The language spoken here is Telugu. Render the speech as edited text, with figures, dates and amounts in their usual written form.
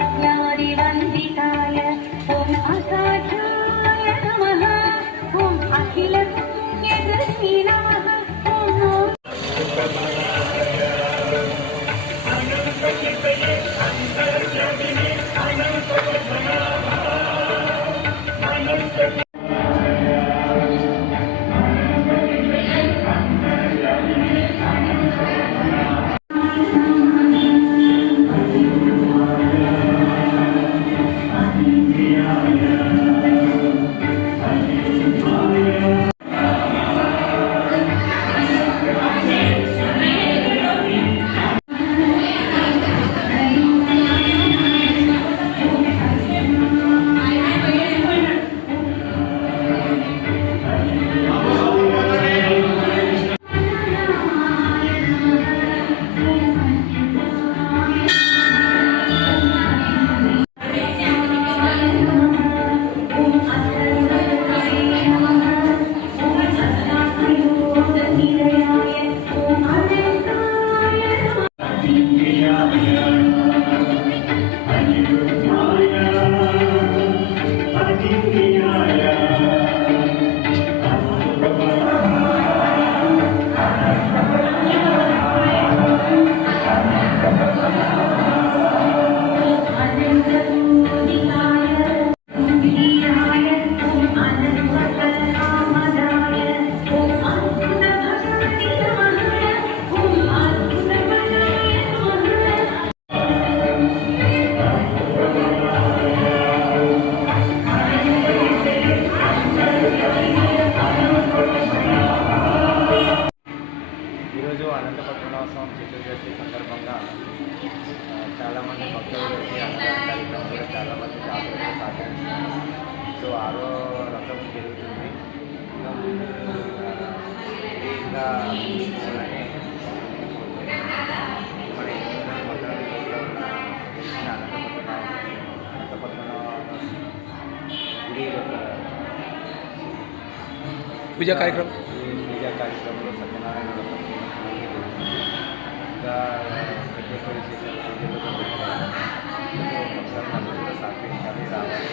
ज्ञानिवन्दिताय ॐ असाध्याय नमः ॐ अखिलपुण्यदर्शी नमः అనంతపద్మనాభస్వామి చతుర్దశి సందర్భంగా చాలామంది భక్తులు వచ్చి అన్నదాన కార్యక్రమం కూడా చాలామంది జాతరలు సహకరిస్తున్నారు. సో 6వ రథం జరుగుతుంది. ఇంకా మన మంత్రాలలో ఉన్న అనంతపద్మనాభ గుడి యొక్క పూజా కార్యక్రమంలో సత్యనారాయణ వ్రతం ఇంకా ప్రత్యేక విశేషాలు పూజలు పెడతారు. భక్తులు అందరూ కూడా సహకరించాలి, రావాలి.